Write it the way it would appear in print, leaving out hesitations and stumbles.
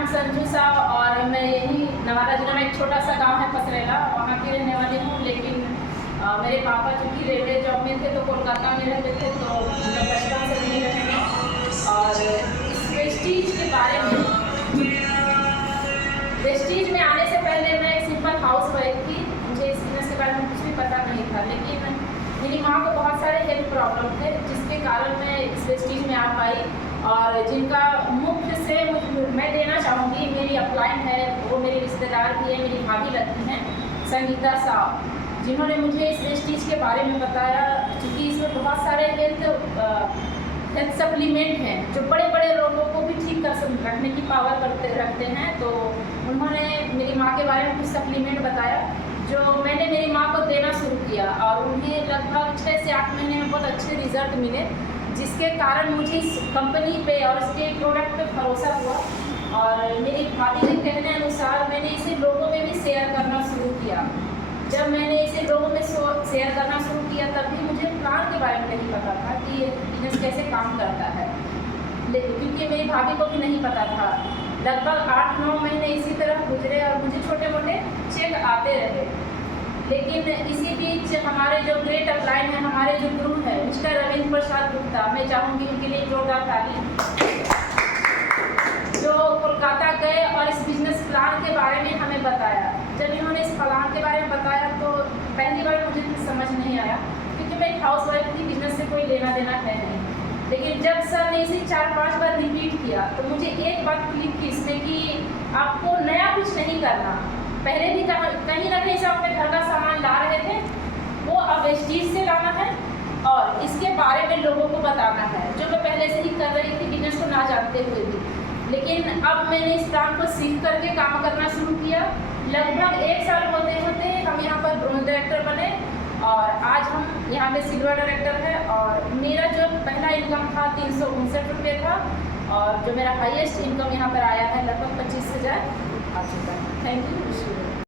नाम संजू साहब और मैं यही नवादा जिला में एक छोटा सा गांव है पसरेला, वहाँ की रहने वाली हूँ। लेकिन मेरे पापा चूँकि रेलवे जॉब में थे तो कोलकाता में रहते थे, तो मैं बचपन से नहीं रहे। और इस वेस्टीज के बारे में, वेस्टीज में आने से पहले मैं एक सिंपल हाउस वाइफ थी। मुझे इस बिजनेस के बारे में कुछ भी पता नहीं था, लेकिन मेरी माँ को बहुत सारे हेल्थ प्रॉब्लम थे, जिसके कारण मैं इस वेस्टीज में आ पाई। और जिनका मुख्य से मैं देना चाहूँगी, मेरी अपलाइन है, वो मेरी रिश्तेदार भी है, मेरी भाभी लगती हैं, संगीता साहब, जिन्होंने मुझे इस वेस्टीज के बारे में बताया। क्योंकि इसमें बहुत सारे हेल्थ सप्लीमेंट हैं जो बड़े बड़े रोगों को भी ठीक कर रखने की पावर रखते हैं। तो उन्होंने मेरी माँ के बारे में कुछ सप्लीमेंट बताया, जो मैंने मेरी माँ को देना शुरू किया और उन्हें लगभग 6 से 8 महीने में बहुत अच्छे रिजल्ट मिले, जिसके कारण मुझे इस कंपनी पे और इसके प्रोडक्ट पे भरोसा हुआ। और मेरी भाभी के कहने अनुसार मैंने इसे लोगों में भी शेयर करना शुरू किया। जब मैंने इसे लोगों में शेयर करना शुरू किया, तभी मुझे प्लान के बारे में नहीं पता था कि ये बिजनेस कैसे काम करता है, क्योंकि मेरी भाभी को भी नहीं पता था। लगभग 8-9 महीने इसी तरह गुजरे और मुझे छोटे मोटे चेक आते रहे। लेकिन इसी बीच हमारे जो ग्रेट अपलाइन है, हमारे जो गुरु है मिस्टर रविंद्र प्रसाद गुप्ता, मैं चाहूँगी उनके लिए जोरदार ताली, जो कोलकाता गए और इस बिजनेस प्लान के बारे में हमें बताया। जब इन्होंने इस प्लान के बारे में बताया तो पहली बार मुझे कुछ समझ नहीं आया, क्योंकि मैं एक हाउस वाइफ थी, बिजनेस से कोई लेना देना है नहीं। लेकिन जब सर ने इसे 4-5 बार रिपीट किया तो मुझे एक बात क्लिक की इसमें कि आपको नया कुछ नहीं करना। पहले भी कहीं ना कहीं से अपने घर का सामान ला रहे थे, वो अब वेस्टीज से लाना है और इसके बारे में लोगों को बताना है, जो मैं पहले से ही कर रही थी बिजनेस को ना जानते हुए भी। लेकिन अब मैंने इस प्लान को सीख करके काम करना शुरू किया। लगभग 1 साल होते होते हम यहाँ पर ब्रोंज डायरेक्टर बने और आज हम यहाँ पे सिल्वर डायरेक्टर है। और मेरा जो पहला इनकम था 359 रुपये था, और जो मेरा हाईएस्ट इनकम यहाँ पर आया है लगभग 25,000 आ चुका है। Thank you.